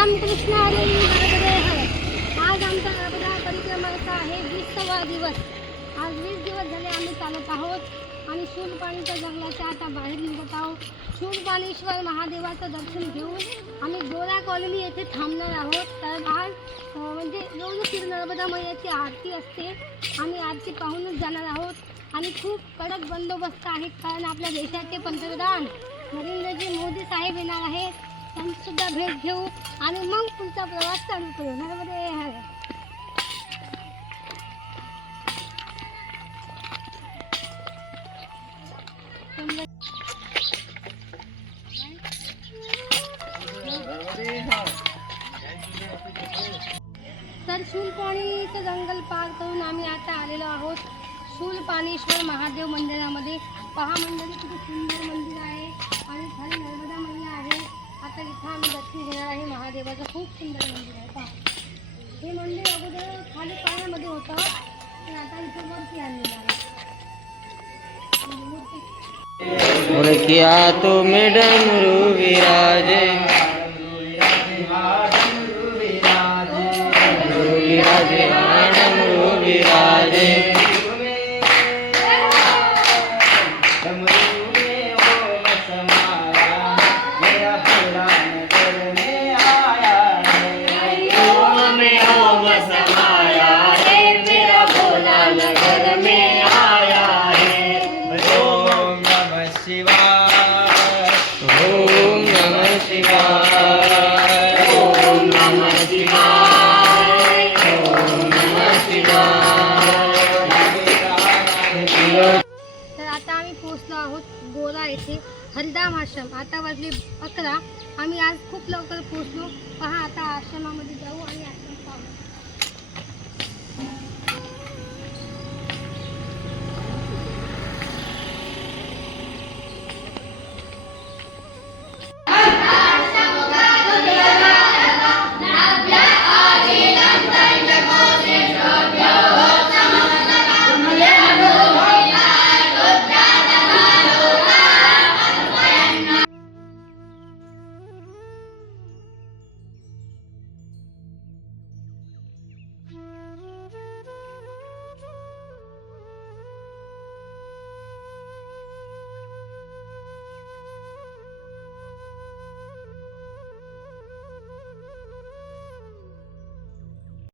रामकृष्ण हरी नर्मदे आज आमचा नर्मदा परिक्रमाचा आहे वीसवा दिवस. आज वीस दिवस झाले आम्ही चालत आहोत आणि शूलपाणीच्या जंगलाच्या आता बाहेर निघत आहोत. शूलपाणेश्वर महादेवाचं दर्शन घेऊन आम्ही गोरा कॉलनी येथे थांबणार आहोत. तर आज म्हणजे रोज श्री नर्मदा मैयाची आरती असते. आम्ही आरती पाहूनच जाणार आहोत. आणि खूप कडक बंदोबस्त आहे कारण आपल्या देशाचे पंतप्रधान नरेंद्रजी मोदी साहेब येणार आहेत. त्यांची सुद्धा भेट घेऊ आणि मग पुढचा प्रवास चालू करू. नर्मदे तर शूलपाणीचं जंगल पार करून आम्ही आता आलेलो आहोत शूलपाणेश्वर महादेव मंदिरामध्ये. पहा मंदिर किती सुंदर मंदिर आहे. आणि महादेवाचं खूप सुंदर मंदिर आहे पहा. हे मंदिर अगोदर खाली पाण्यामध्ये होतं पण आता इथं वरती आणलेलं आहे. मूर्ती. उनकिया तो मैडम विराजे. रू विराजे. मैडम ओम नमः शिवाय ओम नम शिवाय ओम नम शिवाय तर आता आम्ही पोहोचलो आहोत गोरा येथे हरिदाम आश्रम. आता वाजले अकरा. आम्ही आज खूप लवकर पोहोचलो. पहा आता